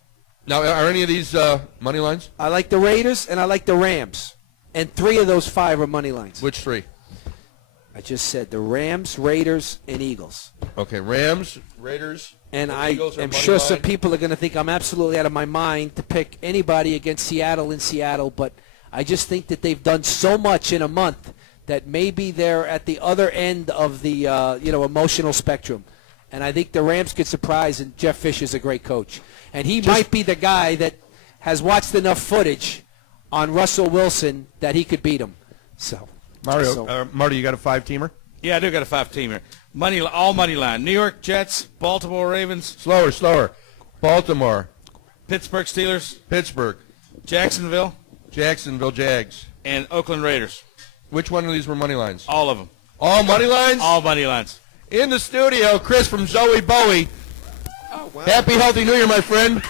Now, are any of these money lines? I like the Raiders, and I like the Rams. And 3 of those 5 are money lines. Which 3? I just said the Rams, Raiders, and Eagles. Okay, Rams, Raiders, And I Eagles are am money sure line. some people are going to think I'm absolutely out of my mind to pick anybody against Seattle in Seattle, but I just think that they've done so much in a month that maybe they're at the other end of the emotional spectrum. And I think the Rams could surprise, and Jeff Fisher's a great coach. And he might be the guy that has watched enough footage on Russell Wilson that he could beat him. So, Marty, you got a 5-teamer? Yeah, I do got a 5-teamer. All money line. New York Jets, Baltimore Ravens, Slower. Baltimore, Pittsburgh Steelers, Pittsburgh, Jacksonville, Jags. and Oakland Raiders. Which one of these were money lines? All of them. All money lines? All money lines. In the studio, Chris from ZOWIE BOWIE. Oh, wow. Happy, healthy New Year, my friend.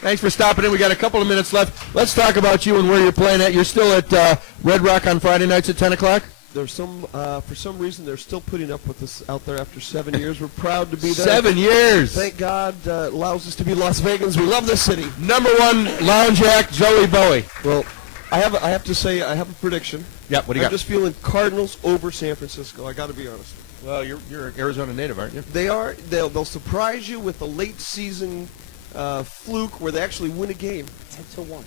Thanks for stopping in. We got a couple of minutes left. Let's talk about you and where you're playing at. You're still at Red Rock on Friday nights at 10 o'clock? There's for some reason, they're still putting up with us out there after 7 years. We're proud to be there. 7 years. Thank God allows us to be Las Vegans. We love this city. Number 1 lounge act, ZOWIE BOWIE. Well, I have to say I have a prediction. Yep, what do you I'm got? just feeling Cardinals over San Francisco. I got to be honest. Well, you're an Arizona native, aren't you? They are. They'll surprise you with a late season fluke where they actually win a game. 10-1.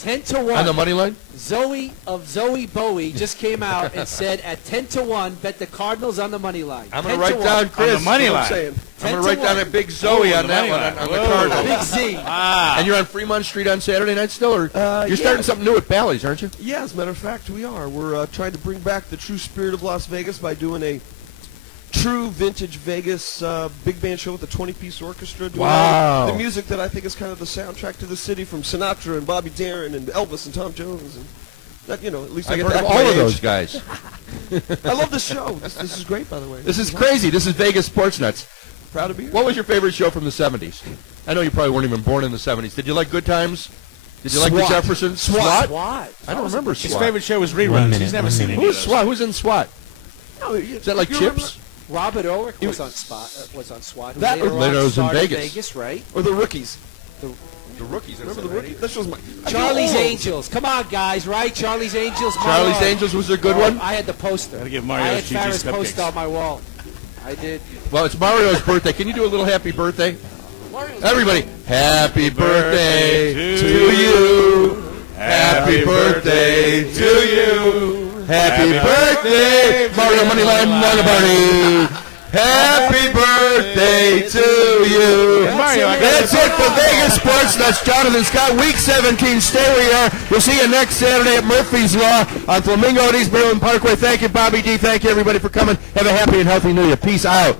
10-1. On the money line? Zoe of ZOWIE BOWIE just came out and said at 10-1, bet the Cardinals on the money line. I'm going to 10 write to down 1. Chris. On the money That's what line. I'm saying. I'm going 10 to write to down 1. a big Zoe Oh, on the that money one, line. on the Whoa. Cardinals. Big Z. Ah. And you're on Fremont Street on Saturday night still? Or you're yeah. starting something new at Bally's, aren't you? Yeah, as a matter of fact, we are. We're trying to bring back the true spirit of Las Vegas by doing a true vintage Vegas big band show with a 20-piece orchestra. Doing Wow. all the music that I think is kind of the soundtrack to the city from Sinatra and Bobby Darin and Elvis and Tom Jones. And that, at least I I've get heard that of at all my of those age. guys. I love this show. This is great, by the way. This is crazy. This is Vegas Sports Nuts. Proud to be here. What was your favorite show from the 70s? I know you probably weren't even born in the 70s. Did you like Good Times? Did you like the SWAT. Jeffersons? SWAT? What? I don't remember His SWAT. favorite show was reruns. He's never seen any of Who's those. SWAT? Who's in SWAT? No, Is that like you Chips? Robert Ulrich was on SWAT. That who or later on was in started Vegas. right? Or the Rookies. The Rookies. Remember the Rookies? That show's my... Charlie's Oh. Angels. Come on, guys, right? Charlie's Angels. Charlie's Mario. Angels was a good one? I had the poster. Gotta give I Mario had Gigi's Farrah's poster cupcakes. on my wall. I did. Well, it's Mario's birthday. Can you do a little happy birthday? Everybody, happy birthday to you. Happy birthday to you. Happy birthday, Mario Moneyline Moneybarney. Happy birthday to you. That's it for Vegas Sports. That's Jonathan Scott. Week 17. Stay where you are. We'll see you next Saturday at Murphy's Law on Flamingo at East Maryland Parkway. Thank you, Bobby D. Thank you, everybody, for coming. Have a happy and healthy New Year. Peace out.